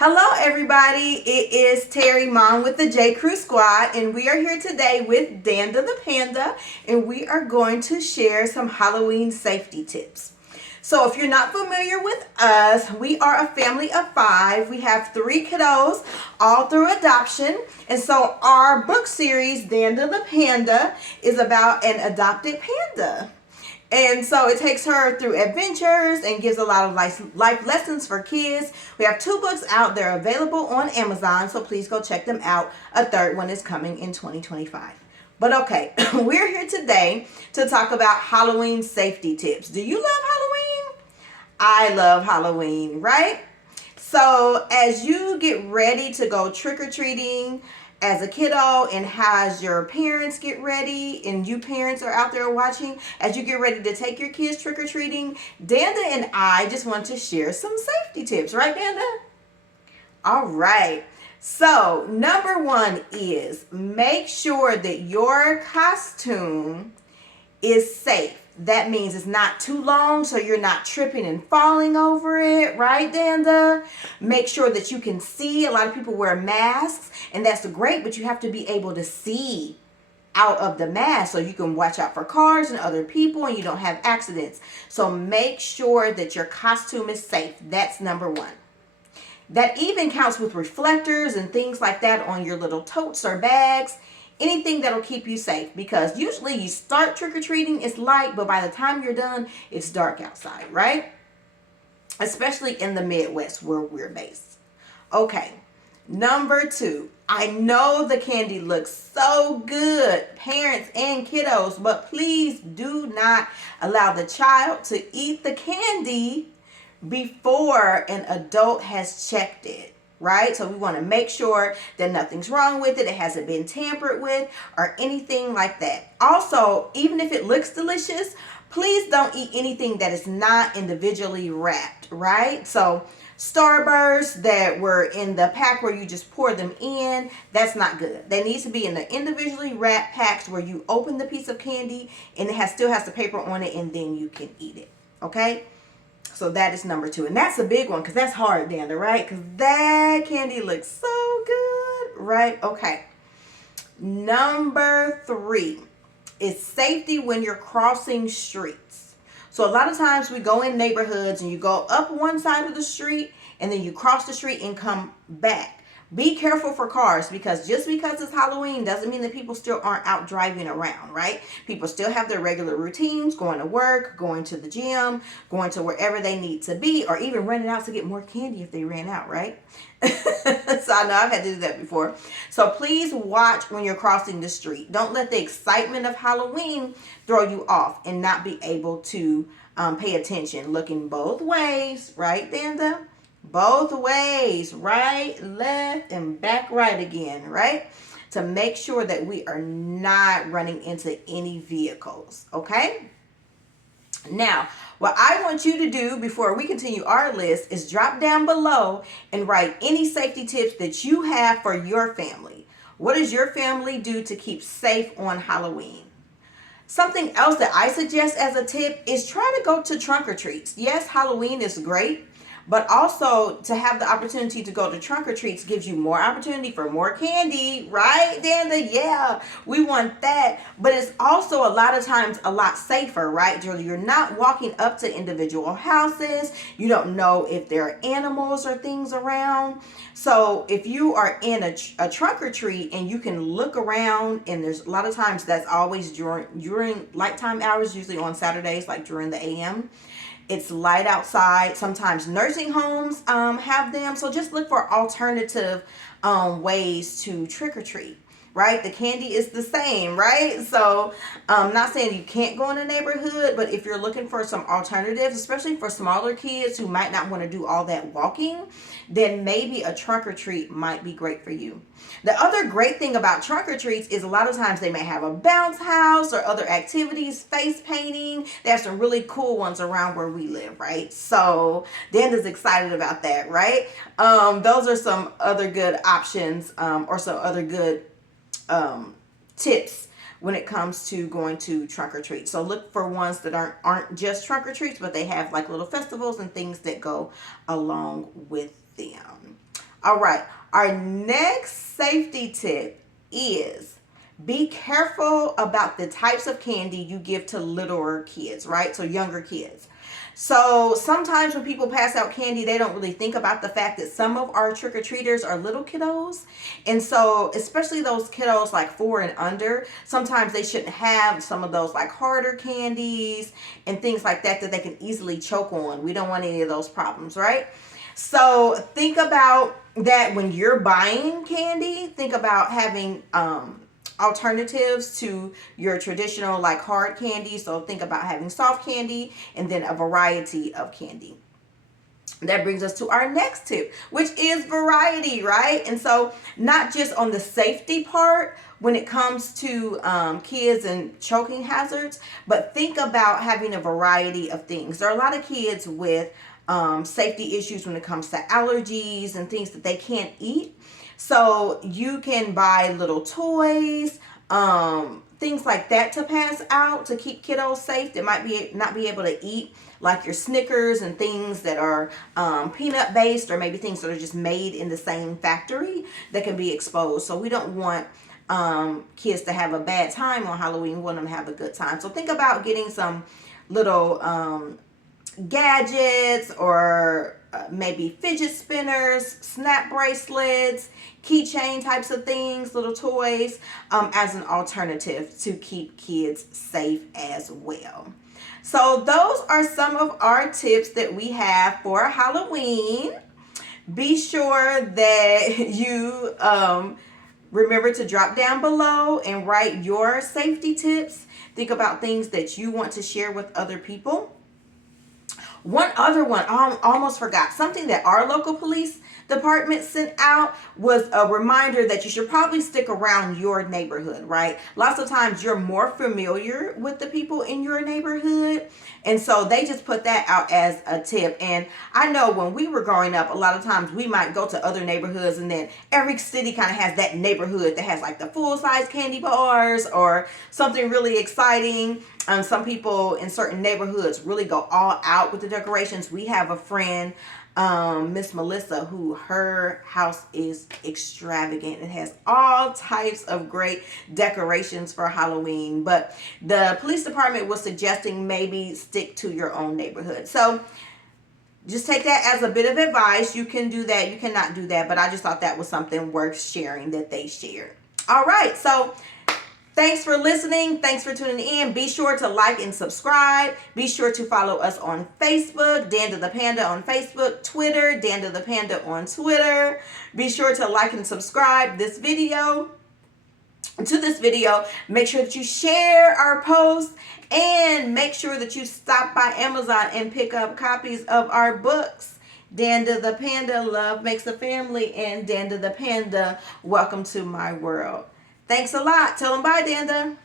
Hello, everybody. It is Terry, Mom with the J Crew Squad, and we are here today with Danda the Panda, and we are going to share some Halloween safety tips. So, if you're not familiar with us, we are a family of 5. We have 3 kiddos, all through adoption, and so our book series, Danda the Panda, is about an adopted panda. And so it takes her through adventures and gives a lot of life lessons for kids. We have 2 books out. They're available on Amazon, so please go check them out. A third one is coming in 2025. But okay, we're here today to talk about Halloween safety tips. Do you love Halloween? I love Halloween, right? So as you get ready to go trick-or-treating as a kiddo, and as your parents get ready, and you parents are out there watching, as you get ready to take your kids trick-or-treating, Danda and I just want to share some safety tips, right, Danda? All right. So number 1 is make sure that your costume is safe. That means it's not too long so you're not tripping and falling over it, right, Danda? Make sure that you can see. A lot of people wear masks, and that's great, but you have to be able to see out of the mask so you can watch out for cars and other people and you don't have accidents. So make sure that your costume is safe. That's number 1. That even counts with reflectors and things like that on your little totes or bags. Anything that'll keep you safe, because usually you start trick-or-treating, it's light, but by the time you're done, it's dark outside, right? Especially in the Midwest where we're based. Okay, number 2. I know the candy looks so good, parents and kiddos, but please do not allow the child to eat the candy before an adult has checked it. Right? So we want to make sure that nothing's wrong with it. It hasn't been tampered with or anything like that. Also, even if it looks delicious, please don't eat anything that is not individually wrapped, right? So Starbursts that were in the pack where you just pour them in, that's not good. They need to be in the individually wrapped packs where you open the piece of candy and it still has the paper on it, and then you can eat it. Okay? So that is number 2. And that's a big one because that's hard, Danda, right? Because that candy looks so good, right? Okay. Number 3 is safety when you're crossing streets. So a lot of times we go in neighborhoods and you go up one side of the street and then you cross the street and come back. Be careful for cars, because just because it's Halloween doesn't mean that people still aren't out driving around, right? People still have their regular routines, going to work, going to the gym, going to wherever they need to be, or even running out to get more candy if they ran out, right? So I know I've had to do that before. So please watch when you're crossing the street. Don't let the excitement of Halloween throw you off and not be able to pay attention. Looking both ways, right, Danda? Both ways, right, left, and back right again, right? To make sure that we are not running into any vehicles, okay? Now, what I want you to do before we continue our list is drop down below and write any safety tips that you have for your family. What does your family do to keep safe on Halloween? Something else that I suggest as a tip is try to go to trunk or treats. Yes, Halloween is great, but also to have the opportunity to go to trunk or treats gives you more opportunity for more candy, right, Danda? Yeah, we want that. But it's also a lot of times a lot safer, right? You're not walking up to individual houses. You don't know if there are animals or things around. So if you are in a trunk or treat and you can look around, and there's a lot of times that's always during nighttime hours, usually on Saturdays, like during the AM. It's light outside. Sometimes nursing homes have them. So just look for alternative ways to trick-or-treat, right? The candy is the same, right? So I'm not saying you can't go in a neighborhood, but if you're looking for some alternatives, especially for smaller kids who might not want to do all that walking, then maybe a trunk or treat might be great for you. The other great thing about trunk or treats is a lot of times they may have a bounce house or other activities, face painting. There's some really cool ones around where we live, right? So Danda's excited about that, right? Those are some other good options or some other good tips when it comes to going to trunk or treat. So look for ones that aren't just trunk or treats, but they have like little festivals and things that go along with them. All right. Our next safety tip is be careful about the types of candy you give to littler kids, right? So younger kids. So sometimes when people pass out candy, they don't really think about the fact that some of our trick-or-treaters are little kiddos. And so especially those kiddos like 4 and under, sometimes they shouldn't have some of those like harder candies and things like that that they can easily choke on. We don't want any of those problems, right? So think about that when you're buying candy. Think about having alternatives to your traditional like hard candy. So think about having soft candy and then a variety of candy. That brings us to our next tip, which is variety, right? And so not just on the safety part when it comes to kids and choking hazards, but think about having a variety of things. There are a lot of kids with safety issues when it comes to allergies and things that they can't eat. So you can buy little toys, things like that to pass out to keep kiddos safe that might be not be able to eat, like your Snickers and things that are peanut based, or maybe things that are just made in the same factory that can be exposed. So we don't want kids to have a bad time on Halloween. We want them to have a good time. So think about getting some little gadgets or maybe fidget spinners, snap bracelets, keychain types of things, little toys, as an alternative to keep kids safe as well. So those are some of our tips that we have for Halloween. Be sure that you remember to drop down below and write your safety tips. Think about things that you want to share with other people. One other one, I almost forgot. Something that our local police department sent out was a reminder that you should probably stick around your neighborhood, right? Lots of times you're more familiar with the people in your neighborhood. And so they just put that out as a tip. And I know when we were growing up, a lot of times we might go to other neighborhoods, and then every city kind of has that neighborhood that has like the full-size candy bars or something really exciting. Some people in certain neighborhoods really go all out with the decorations. We have a friend, Miss Melissa, who her house is extravagant. It has all types of great decorations for Halloween. But the police department was suggesting maybe stick to your own neighborhood. So just take that as a bit of advice. You can do that. You cannot do that. But I just thought that was something worth sharing that they shared. All right. So thanks for listening. Thanks for tuning in. Be sure to like and subscribe. Be sure to follow us on Facebook, Danda the Panda on Facebook, Twitter, Danda the Panda on Twitter. Be sure to like and subscribe this video. To this video, make sure that you share our post, and make sure that you stop by Amazon and pick up copies of our books. Danda the Panda, Love Makes a Family, and Danda the Panda, Welcome to My World. Thanks a lot. Tell them bye, Danda.